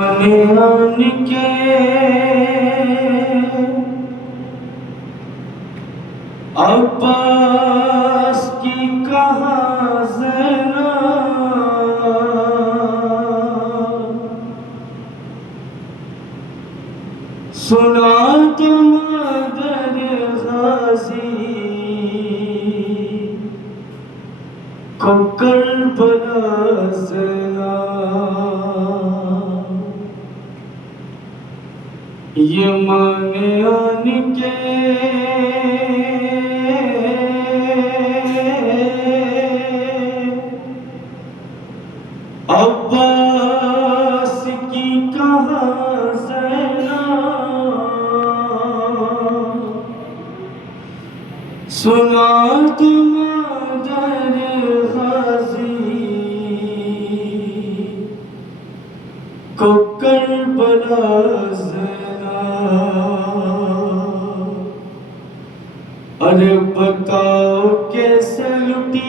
آن کے عباس کی کہاں زینب سنا تم در غازی کو کربلا زینب یہ مانے آن کے عباس کی کہاں زینب سنا تم در غازی کو کربلا زینب ارے بتاؤ کیسے لٹی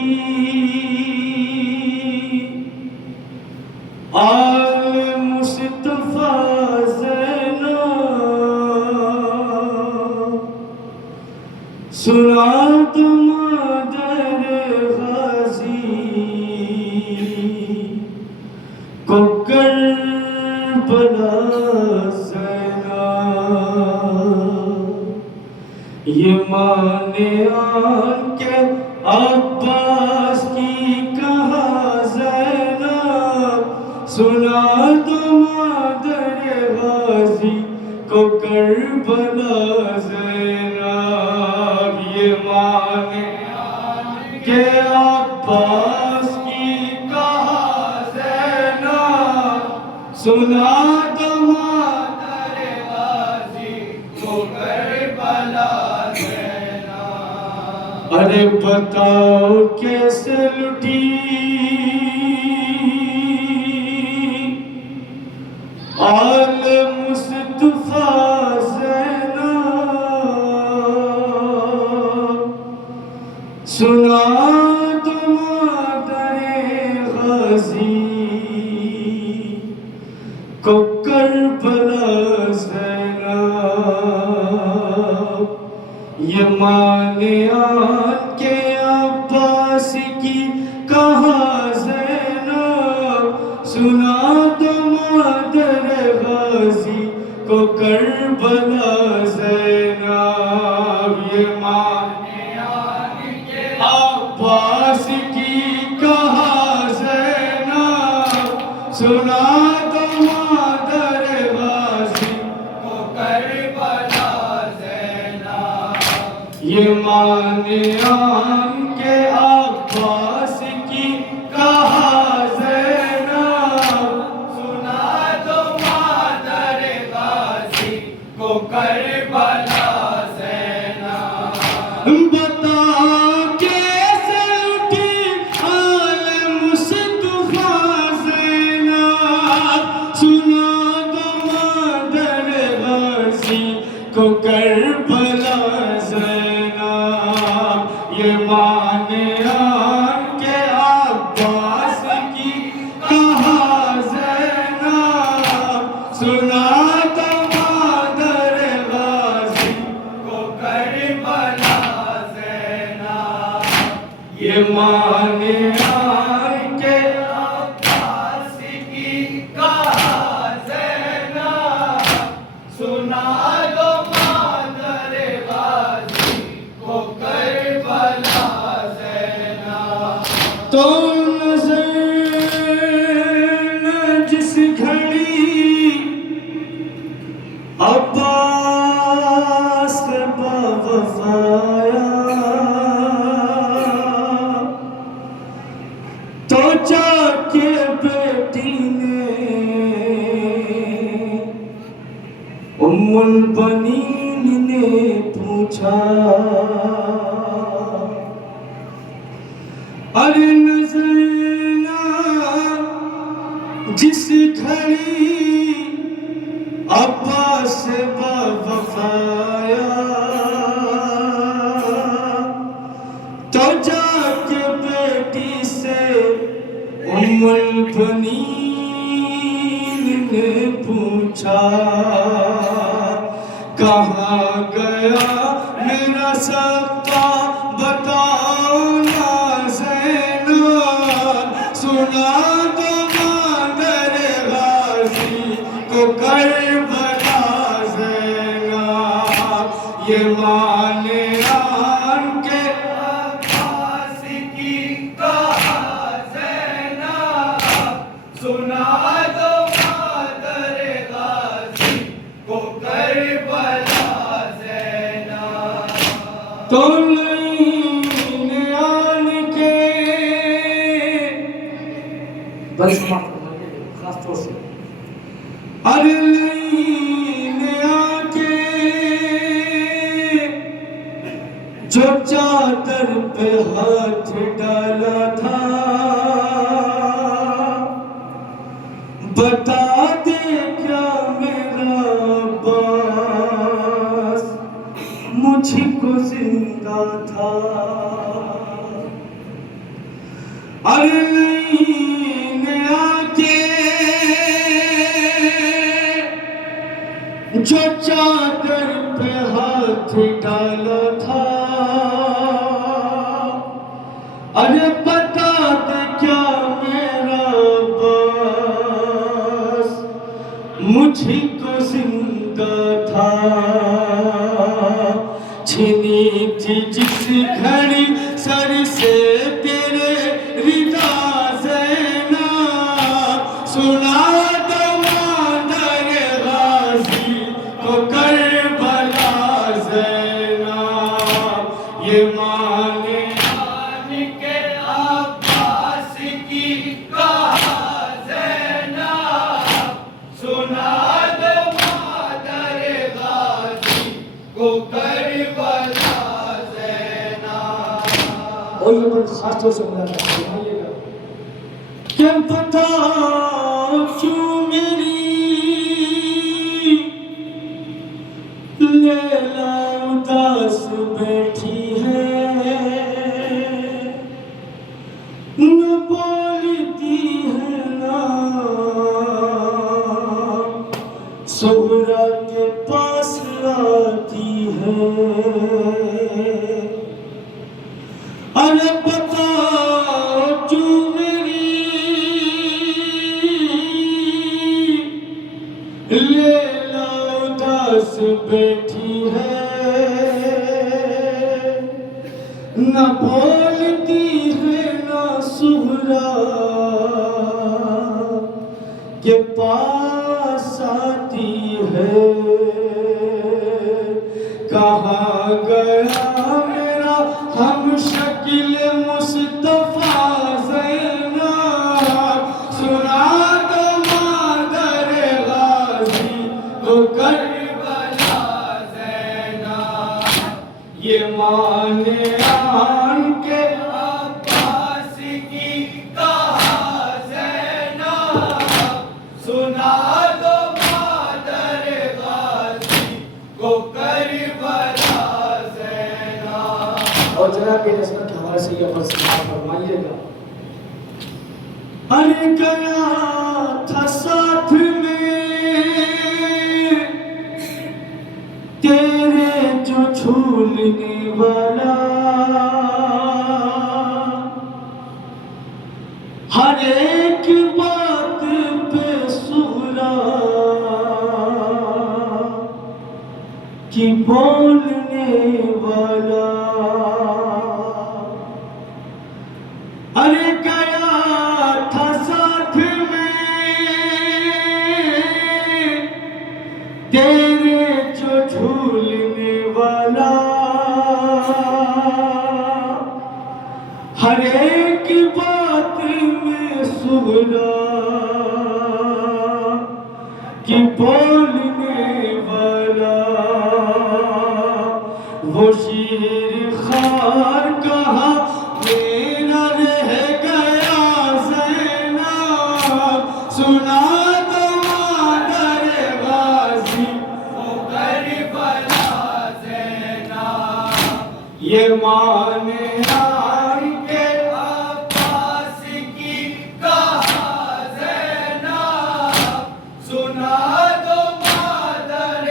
آل مصطفیٰ زینب سنا تم در غازی کو کربلا زینب یہ مانے آن کے عباس کی کہاں زینب سنا تم در غازی کو کربلا زینب یہ مانے آن کے عباس کی کہاں زینب سنا تم در غازی کو کربلا زینب ارے بتاؤ کیسے لٹی آل مصطفیٰ زینب سنا تم در غازی کو کربلا زینب یہ مانے آن کے عباس کی کہاں زینب سنا تم در غازی کو کربلا زینب یہ مانے آن کے عباس کی کہاں زینب سنا تم در غازی کو کربلا زینب یہ مانے آن کے عباس کی کہاں زینب سنا تم در غازی کو کربلا زینب بتا کیسے اٹھی آل مصطفیٰ زینب سنا تم در غازی کو کربلا زینب یہ مانے آن کے عباس کی کہاں زینب سنا تم در غازی کو کربلا زینب یہ مانے آن کے عباس کی کہاں زینب سنا تم در غازی کو کربلا زینب تو نظر نہ جس گھڑی عباس با وفایا تو جا کے بیٹی نے ام البنین نے پوچھا ارے نظر نہ جس گھڑی عباس با وفایا تو جا کے بیٹی سے ام البنین نے پوچھا کہاں گیا میرا سبا بتاؤ نا زینب سنا تو مادر غازی کو کربلا زینب یہ مانے آن کے عباس کی کہا زینب سنا تو مادر غازی کو کربلا زینب تو لین آن کے بڑی سماعت فرمائیے خاص طور سے ارے لین آ کے جو چادر پہ ہاتھ ڈالا تھا بتا دے کیا میرا عباس مجھ کو زندہ تھا ارے لین آ کے جو چادر پہ ہاتھ ڈالا تھا ارے بتا دے کیا میرا عباس مجھ کو زندہ تھا چھینی تھی جس گھڑی سر سے تیرے ردا زینب سنا دو مادر غازی کو کربلا زینب یہ مانے آن کے عباس کی کہا زینب سنا دو مادر غازی کو کربلا زینب اور یہ بڑی خاص طور سے ملاقات فرمائیے گا کہ پتا کیوں میری لیلا اداس بیٹھی ہے نہ بولتی ہے نہ سغرا کے پاس آتی ہے ارے بتا کیوں میری لیلا اداس بیٹھی ہے نہ بولتی ہے نہ سغرا کے پاس آتی ہے کہاں گیا میرا ہم شکل مصطفیٰ زینب سنا دو مادر غازی کو کربلا زینب یہ مانے آن کے عباس کی کہا زینب سنا دو مادر غازی کو کربلا زینب اور جناب کی عظمت کے حوالے سے یہ فرض فرمائیے گا ارے گیا تھا ساتھ میں تیرے جو جھولنے والا ہر ایک بات پہ سغرا کی بولنے والا ارے گیا تھا ساتھ میں تیرے جو جھولنے والا ہر ایک بات میں سغرا کی بولنے والا وہ شیر خار کہاں میرا رہ گیا زینب سنا دو مادر غازی کو کربلا زینب یہ مانے آن کے عباس کی کہا زینب سنا دو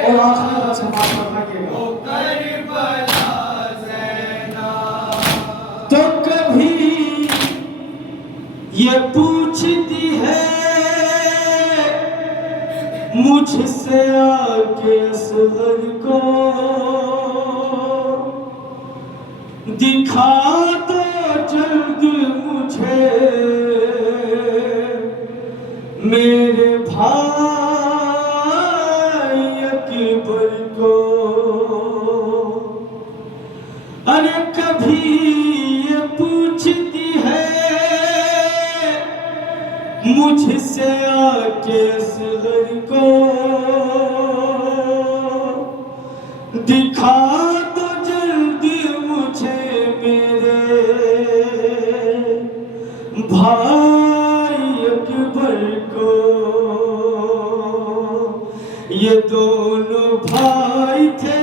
اور آخرت سے معاف فرمائیے گا. تو کبھی یہ پوچھتی ہے مجھ سے آ کے اصغر کو دکھا دو جلد مجھے میرے بھائی اکبر کو. ارے کبھی یہ پوچھتی ہے مجھ سے آ کے اصغر کو دکھا دو جلد مجھے میرے بھائی اکبر کو. یہ دونوں بھائی تھے